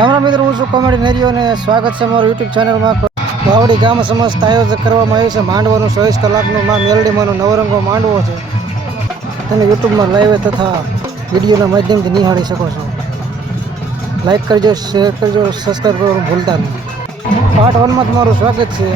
રામ મિત્રો, હું છું કોમેડી નેરીઓ અને સ્વાગત છે અમારું યુટ્યુબ ચેનલમાં. વાવડી ગામ સમસ્ત આયોજક કરવામાં આવ્યું છે માંડવાનું 24 કલાકનું માં મેલડીમાંનો નવરંગો માંડવો છે. તમે યુટ્યુબમાં લાઈવ તથા વિડીયોના માધ્યમથી નિહાળી શકો છો. લાઈક કરજો, શેર કરજો, સબસ્ક્રાઈબ કરવાનું ભૂલતા નહીં. પાર્ટ 1માં તમારું સ્વાગત છે.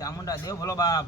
ચામુંડા દેવ ભલો બાપ.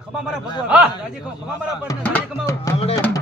ખમા મારા ભગવાન રાજી ખમા મારા પર રાજી કમાવ આવડે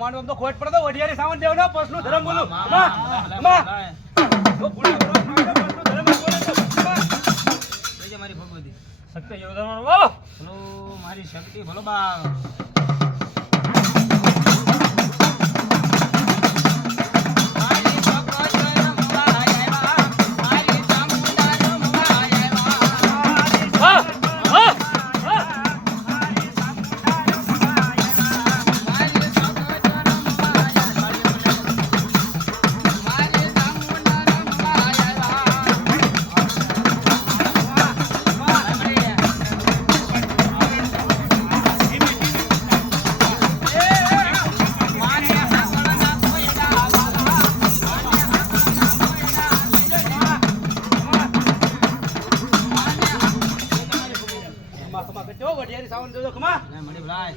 માંડવામાં તો ખોટ પડે તો વઢિયારી સાવન દેવ ના પસનું ધર્મ બોલું મારી ભગવતી શક્તિ યોગદાન મારી શક્તિ ભલો બા વઢિયારી સાવન જોજો ખમા ના મણી ભલાય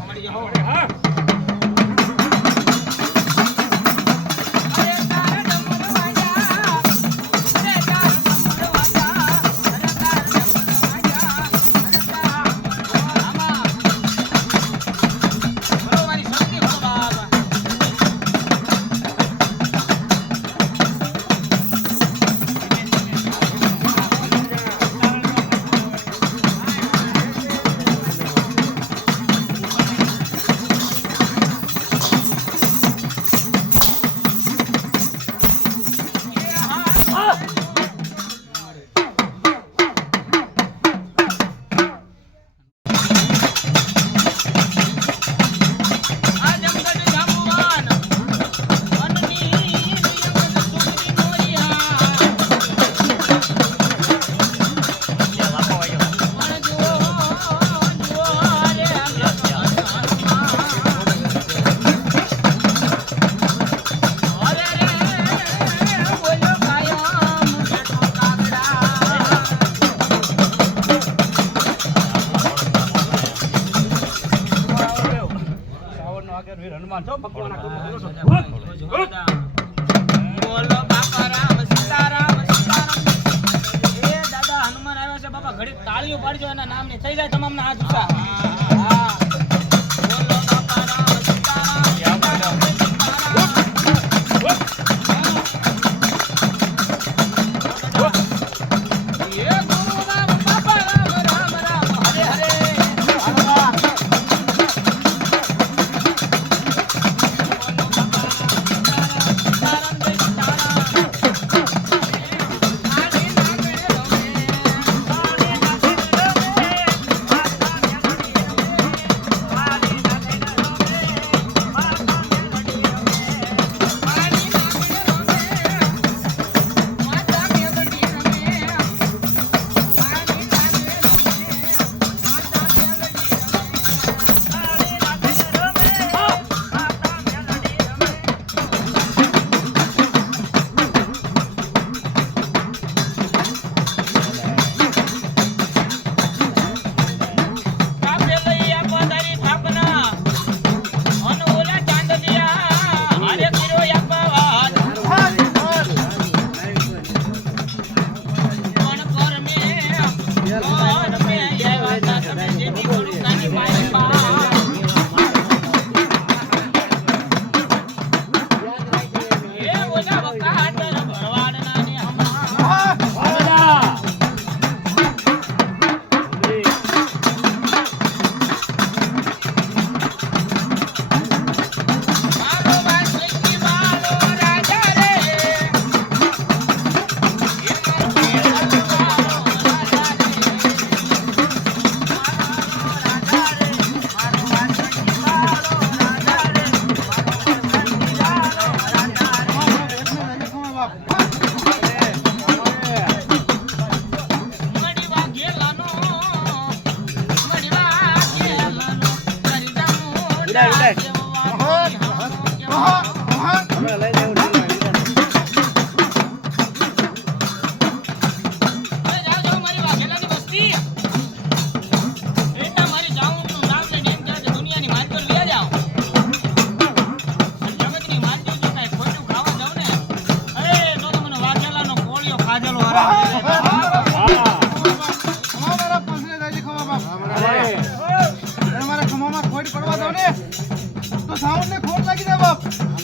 મણી જો હા હનુમાન છો ભગવાન બોલો બાપા રામ સીતારામ સીતારામ એ દાદા હનુમાન આવ્યો છે બાપા ઘડી તાળીઓ પાડજો એના નામની થઈ જાય તમામના હાથ ઊંચા હા બોલો બાપા રામ સીતારામ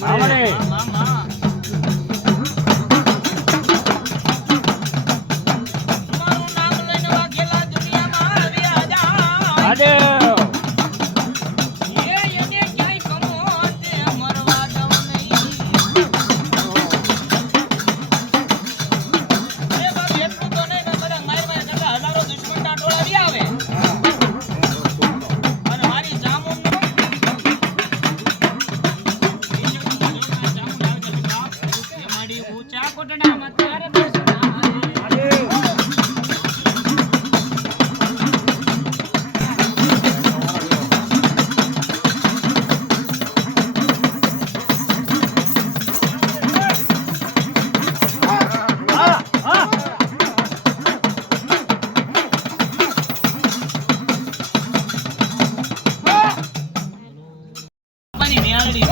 મામડે મારું નામ લઈને વાઘેલા દુનિયામાં આવ્યા જા આડે એને ક્યાંય કમો તે મરવા દઉં નહીં એ બાપ એટલું તો નહીં કે બધા માર કરતા હજારો દુશ્મનના ટોળા આવી આવે અને મારી જામુન મારી ઊંચા કોટડામાં તારે દર્શન પાણી નિહાળી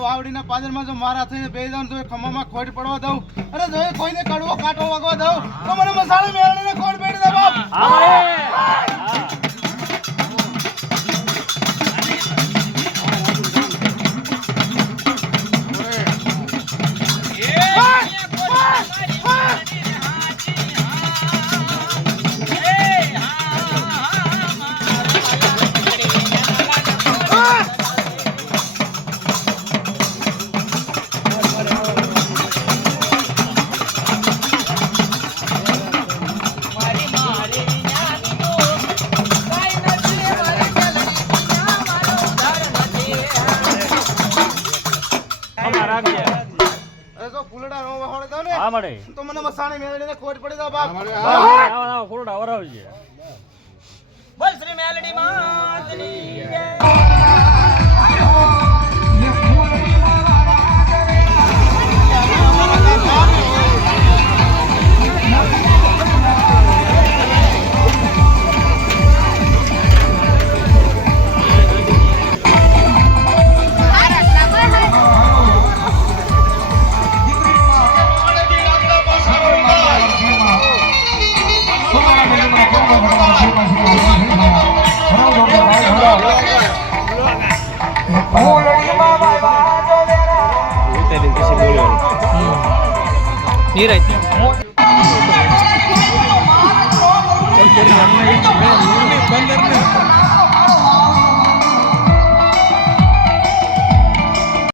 વાવડીના પાદરમાં જો મારા થઈને બેસી જાઉં તો એ ખમામાં ખોટ પડવા દઉં અને જો એ કોઈને કડવો કાંટો વાગવા દઉં તો મને મસાલે મેળવીને ખોટ પેડી દે બાપ ફૂલડા નો વહોડે દો ને હા મળે તો મને મસાણે મેળવીને ખોટ પડી દે બાપ આવા ફૂલડા વરાવજે બોલ શ્રી મેલડી માતની જય નીરજ